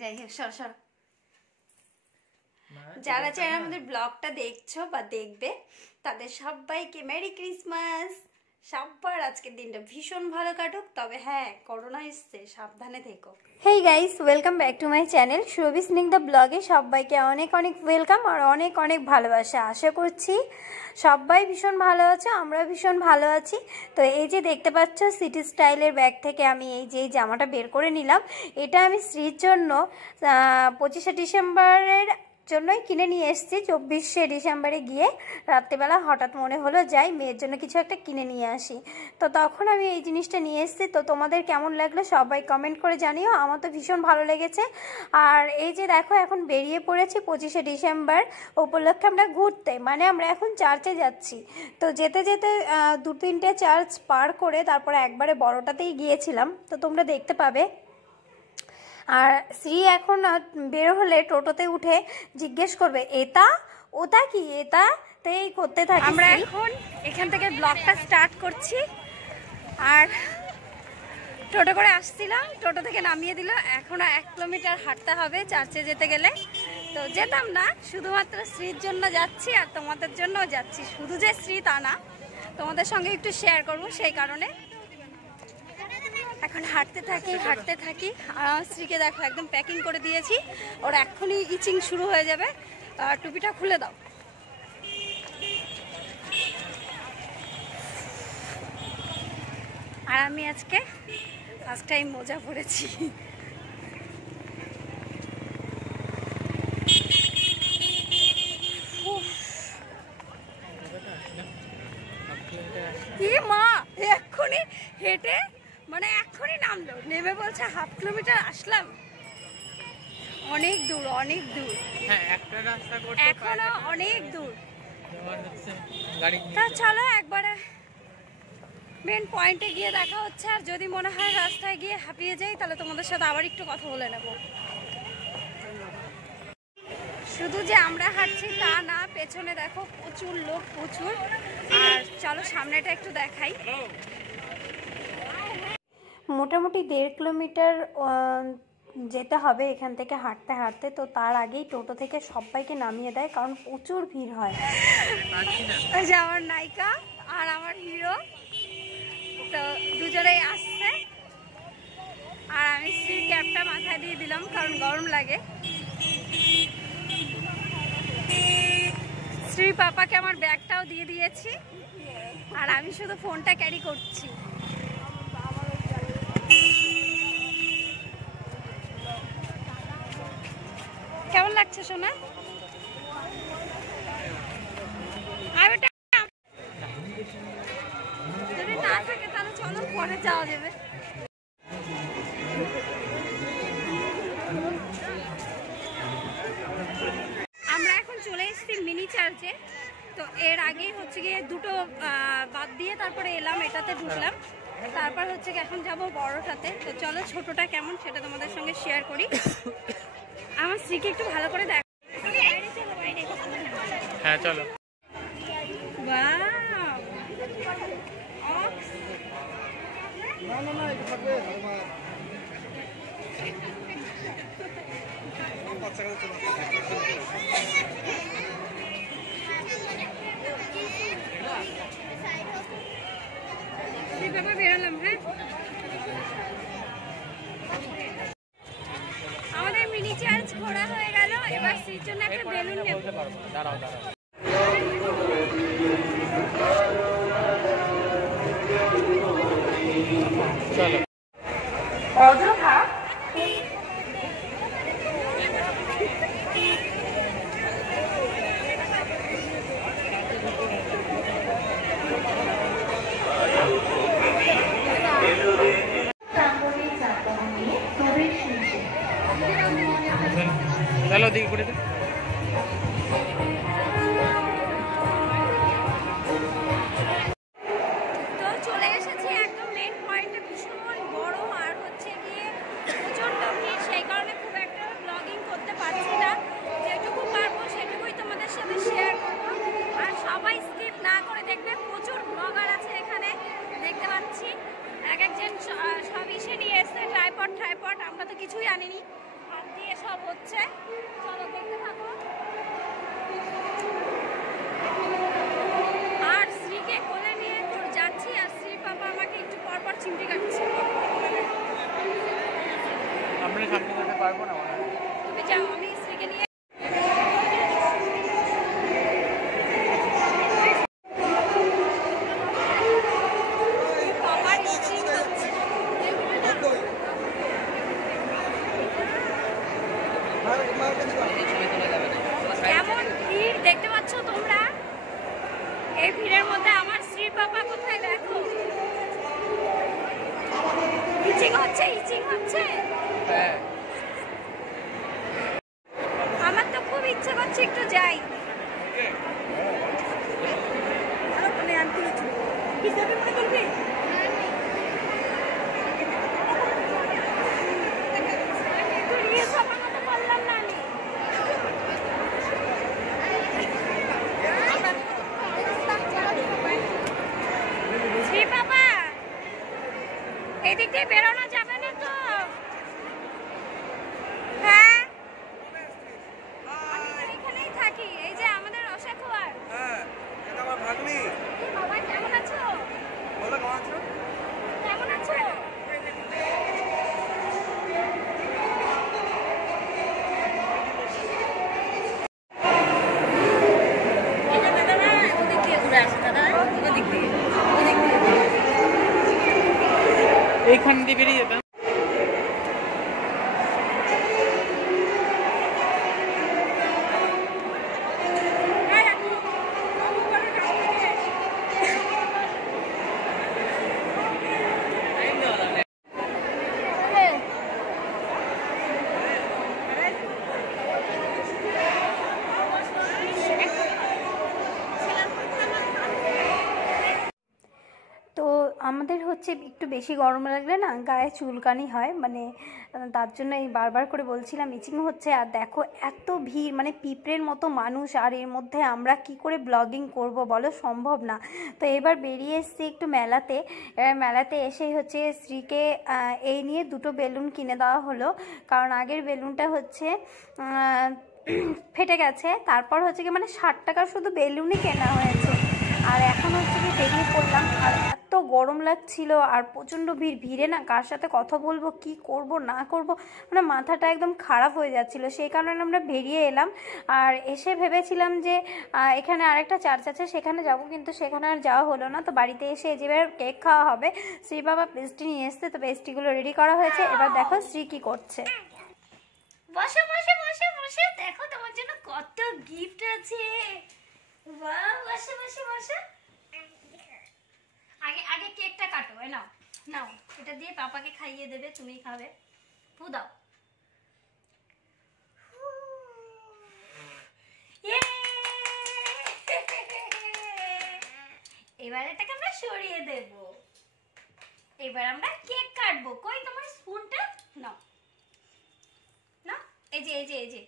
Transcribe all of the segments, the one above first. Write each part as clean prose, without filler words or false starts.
যাই হোক, সর সর। যারা যারা আমাদের ব্লগটা দেখছো বা দেখবে তাদের সবাইকে মেরি ক্রিসমাস। সবার আজকের দিনটা ভীষণ ভালো কাটুক, তবে হ্যাঁ করোনা এসছে, সাবধানে থেকো। Hey guys, welcome back to my channel Surabhi Snigdha ব্লগে। সবাইকে অনেক অনেক ওয়েলকাম আর অনেক অনেক ভালোবাসা। আশা করছি সবাই ভীষণ ভালো আছে, আমরা ভীষণ ভালো আছি। তো এই যে দেখতে পাচ্ছ সিটি স্টাইলের ব্যাগ থেকে আমি এই যে জামাটা বের করে নিলাম। এটা আমি শ্রীর জন্য 25শে ডিসেম্বরের জন্যই কিনে নিয়ে এসেছি। 24শে ডিসেম্বরে গিয়ে রাত্রেবেলা হঠাৎ মনে হলো যাই মেয়ের জন্য কিছু একটা কিনে নিয়ে আসি, তো তখন আমি এই জিনিসটা নিয়ে এসেছি। তো তোমাদের কেমন লাগলো সবাই কমেন্ট করে জানিও। আমার তো ভীষণ ভালো লেগেছে। আর এই যে দেখো এখন বেরিয়ে পড়েছি 25শে ডিসেম্বর উপলক্ষে আমরা ঘুরতে, মানে আমরা এখন চার্চে যাচ্ছি। তো যেতে যেতে 2-3টে চার্চ পার করে তারপরে একবারে বড়টাতেই গিয়েছিলাম, তো তোমরা দেখতে পাবে। আর শ্রী এখন বের হলে টোটোতে উঠে জিজ্ঞেস করবে এটা ওটা কি, এটা তো এই করতে থাকি। আমরা এখন এখান থেকে ব্লগটা স্টার্ট করছি। আর টোটো করে আসছিলাম, টোটো থেকে নামিয়ে দিল। এখনো 1 কিলোমিটার হাঁটতে হবে চার্চে যেতে গেলে। তো যেতাম না, শুধুমাত্র শ্রীর জন্য যাচ্ছি আর তোমাদের জন্যও যাচ্ছি। শুধু যে শ্রী তা না, তোমাদের সঙ্গে একটু শেয়ার করবো সেই কারণে এখন হাঁটতে থাকি। আর আমার স্ত্রীকে দেখো একদম প্যাকিং করে দিয়েছি, ওর এক্ষুনি ইচিং শুরু হয়ে যাবে। টুপিটা খুলে দাও। আর আমি আজকে ফার্স্ট টাইম মোজা পরেছি। কি মা এক্ষুনি হেঁটে, মানে এক্ষুনি নামলো, নেমে বলছে 1/2 কিলোমিটার আসলাম। অনেক দূর, অনেক দূর। হ্যাঁ, একটা রাস্তা করতে এখনো অনেক দূর। তা চলো একবারে মেন পয়েন্টে গিয়ে দেখা হচ্ছে। আর যদি মনে হয় রাস্তায় গিয়ে হাঁপিয়ে যাই তাহলে তোমাদের সাথে আবার একটু কথা বলে নেব। শুধু যে আমরা হাঁটছি তা না, পেছনে দেখো প্রচুর লোক, প্রচুর। আর চলো সামনেটা একটু দেখাই। মোটামুটি 1.5 কিলোমিটার যেতে হবে এখান থেকে হাঁটতে হাঁটতে। তো তার আগেই টোটো থেকে সবাইকে নামিয়ে দেয়, কারণ প্রচুর ভিড় হয়। এই যে আমার নায়িকা আর আমার হিরো, তো দুজনেই আসছে। আর আমি শ্রীর ক্যাপটা মাথায় দিয়ে দিলাম কারণ গরম লাগে। শ্রী পাপাকে আমার ব্যাগটাও দিয়ে দিয়েছি। আর আমি শুধু ফোনটা ক্যারি করছি। কেমন লাগছে সোনা? যদি না থাকে তাহলে চলো পরে যাওয়া যাবে। আমরা এখন চলে এসেছি মিনি চার্চে। তো এর আগে হচ্ছে গিয়ে দুটো বাদ দিয়ে তারপরে এলাম, এটাতে ঢুকলাম। তারপর হচ্ছে কি এখন যাব বড়টাতে। তো চলো ছোটটা কেমন সেটা তোমাদের সঙ্গে শেয়ার করি। আমার স্ত্রীকে একটু ভালো করে দেখ। হ্যাঁ চলো। বেরোলাম। হ্যাঁ, আমাদের মিনি চার্চ ঘোরা হয়ে গেল। এবার শ্রীর জন্য একটা বেলুন নেব। দাঁড়াও চলো। অযথা চলো দিকে করে দে। তো চলে এসেছি একদম মেন পয়েন্টে। ভীষণ বড় আর হচ্ছে গিয়ে প্রচন্ড ভিড়, সেই কারণে খুব একটা ব্লগিং করতে পারছি না। যেটুকু পারবো সেটুকুই তোমাদের সাথে শেয়ার করবো। আর সবাই স্কিপ না করে দেখবে, প্রচুর ব্লগার আছে এখানে দেখতে পাচ্ছি। এক একজন সব ইসে নিয়ে এসছে, ট্রাইপড। আমরা তো কিছুই আনিনি, হাত দিয়ে হচ্ছে, চলো দেখতে থাকো। আর শ্রীকে কোলে নিয়ে যাচ্ছি, আর শ্রী পাপা আমাকে একটু পর পর চিমটি কাটছে। আমরা সামনে যেতে পারবো না মনে হয়। তুমি যাও, আমি শ্রীকে নিয়ে কেমন ভিড় দেখতে পাচ্ছ তোমরা। এই ভিড়ের মধ্যে আমার শ্রী পাপা কোথায় দেখো। ইচিং হচ্ছে, ইচিং হচ্ছে। হ্যাঁ আমার তো খুব ইচ্ছে করছে একটু যাই। এদিক দিয়ে বেরোনো যাবে না তো? হ্যাঁ আমি তো এখানেই থাকি, এই যে আমাদের রসাখোয়ার। হ্যাঁ, এটা আমার ভাগ্নি। বাবা কেমন আছো? বলো কেমন আছো? কেমন আছো? এইখান দিয়ে বেরিয়ে যেতাম। তো আমাদের হচ্ছে একটু বেশি গরম লাগলে না গায়ে চুলকানি হয়, মানে তার জন্য এই বারবার করে বলছিলাম ইচিং হচ্ছে। আর দেখো এত ভিড়, মানে পিঁপড়ের মতো মানুষ, আর এর মধ্যে আমরা কি করে ব্লগিং করব বলো, সম্ভব না। তো এবার বেরিয়ে এসেছি একটু মেলাতে। এবার মেলাতে এসেই হচ্ছে শ্রীকে এই নিয়ে দুটো বেলুন কিনে দেওয়া হলো, কারণ আগের বেলুনটা হচ্ছে ফেটে গেছে। তারপর হচ্ছে কি মানে 60 টাকার শুধু বেলুনই কেনা হয়েছে। আর এখন হচ্ছে কি বেরিয়ে পড়লাম, আর এত গরম লাগছিল আর প্রচণ্ড ভিড়। ভিড়ে না কার সাথে কথা বলবো, কি করব না করব, মানে মাথাটা একদম খারাপ হয়ে যাচ্ছিল। সেই কারণে আমরা বেরিয়ে এলাম। আর এসে ভেবেছিলাম যে এখানে আরেকটা চার্চ আছে, সেখানে যাব, কিন্তু সেখানে আর যাওয়া হলো না। তো বাড়িতে এসে যেবার কেক খাওয়া হবে, শ্রী বাবা পেস্ট্রি নিয়ে এসছে, তো পেস্ট্রিগুলো রেডি করা হয়েছে। এবার দেখো শ্রী কি করছে। বসে বসে বসে বসে দেখো তোমার জন্য কত গিফট আছে। বাহ, বসে বসে বসে। আগে আগে কেকটা কাটো, নাও নাও, এটা দিয়ে পাপাকে খাইয়ে দেবে, তুমি খাবে। ফু দাও। এবার এটাকে আমরা সরিয়ে দেব। এবার আমরা কেক কাটবো। কই তোমার স্পুনটা? নাও না, এই যে এই যে এই যে,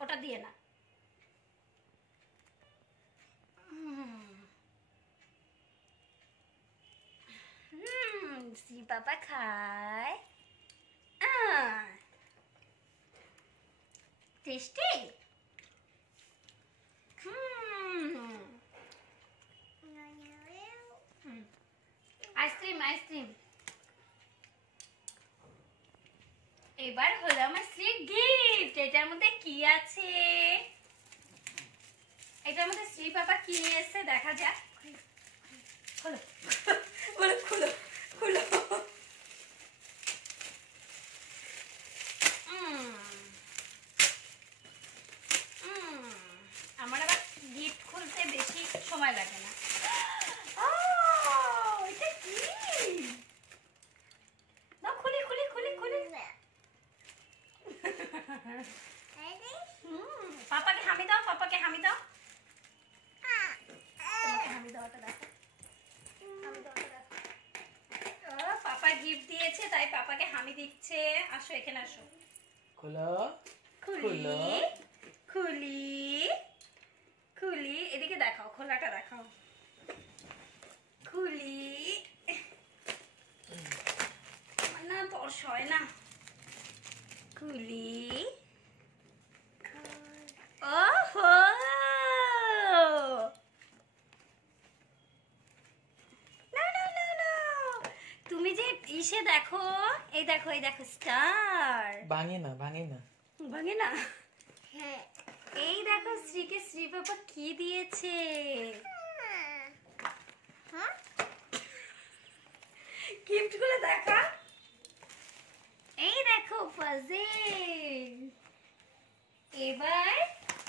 ওটা দিয়ে না। শ্রী পাপা খায়। টেস্টি। Ice cream ice cream. এবার হলো আমার শ্রী গিফট। এটার মধ্যে কি আছে? এটার মধ্যে শ্রী পাপা কি নিয়ে এসেছে দেখা যাক। খুলো বলো, খুলো খুলো। আমার আবার গিফট খুলতে বেশি সময় লাগে না। এটা কি? দাও, খুলি খুলি খুলি খুলি। পাপাকে হামি দাও, পাপাকে হামি দাও। হামি দাও, দেখো পাপা গিফট দিয়েছে, তাই পাপাকে হামি দিচ্ছে। আসো এখানে আসো। খোলো খুলি খুলি খুলি, এদিকে দেখাও, খোলাটা দেখাও। খুলি না, তর্স হয় না। খুলি দেখো, এই দেখো, এই দেখো স্টার। ভাঙে না ভাঙে না? হ্যাঁ। এই দেখো শ্রীকে শ্রী বাবা কি দিয়েছে। গিফট গুলো দেখা। এই দেখো পাজেল। এবার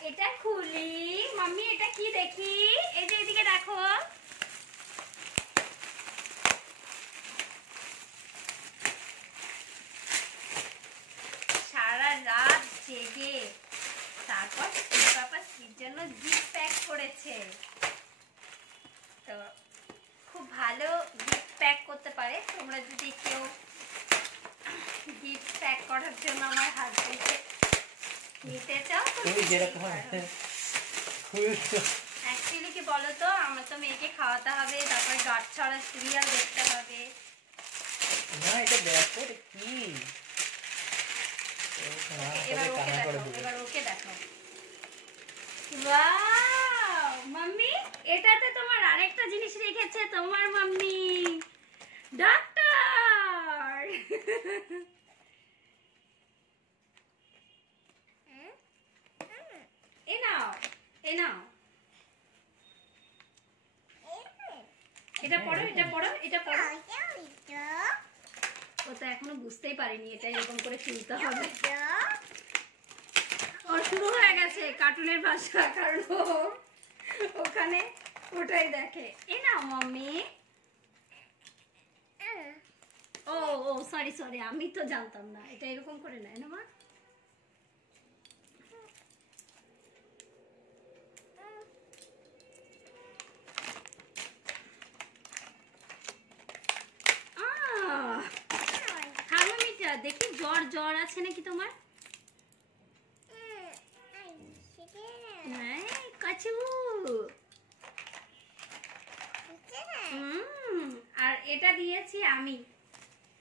এটা খুলি। মাম্মি এটা কি দেখি? এই যে এদিকে দেখো। সারা রাত জেগে তারপর পাপা শ্রীর জন্য গিফট প্যাক করেছে। তো খুব ভালো গিফট প্যাক করতে পারে। তোমরা যদি কেউ গিফট প্যাক করার জন্য আমার হাজবেন্ডকে নিতে চাও তো অ্যাকচুয়ালি কি বলতো, আমার তো মেয়েকে খাওয়াতে হবে, তারপর গাছ ছড়া সিরিয়াল দেখতে হবে। না এটা দেখো এটা কি এবার ওকে দেখো। ওয়াও মাম্মি, এটাতে তোমার আরেকটা জিনিস রেখেছে তোমার মাম্মি, ডাক্তার। এ নাও, এ নাও, এটা পড়ো, এটা পড়ো, এটা পড়ো। ও তো এখনো বুঝতেই পারিনি এটা এরকম করে কিনতে হবে। ও শুরু হয়ে গেছে কার্টুনের ভাষা, কারণ ওখানে ওটাই দেখে। এ নাও মাম্মি। ও ও সরি সরি, আমি তো জানতাম না এটা এরকম করে নেয় না মা। থার্মোমিটার দেখি, জ্বর জ্বর আছে নাকি তোমার? কাচু। আর এটা দিয়েছি আমি,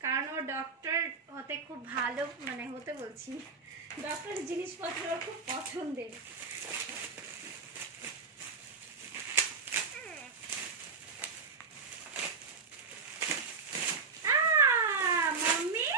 কারণ ও ডক্টর হতে খুব ভালো, মানে হতে বলছি, ডক্টর জিনিসপত্র খুব পছন্দের। মাম্মি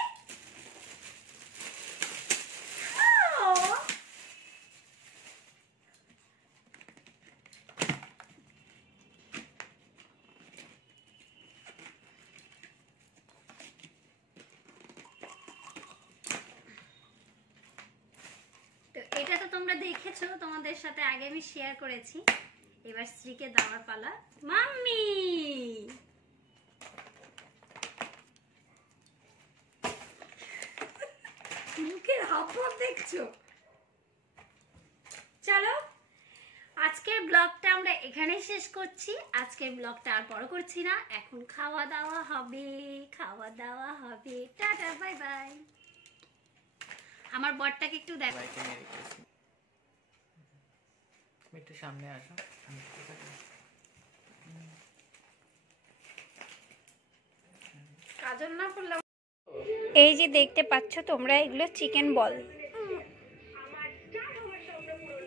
তো এটা তো তোমরা দেখেছো, তোমাদের সাথে আগে আমি শেয়ার করেছি। এবার শ্রীকে দেওয়ার পালা। মাম্মি মুখের হাবভাব দেখছো? চলো আজকের ব্লগটা আমরা এখানেই শেষ করছি। আজকের ব্লগটা আর বড় করছি না, এখন খাওয়া দাওয়া হবে, খাওয়া দাওয়া হবে। Tata bye bye. আমার বরটাকে একটু দেখো। একটু সামনে আসো। কাজল না করলাম। এই যে দেখতে পাচ্ছ তোমরা, এগুলো চিকেন বল।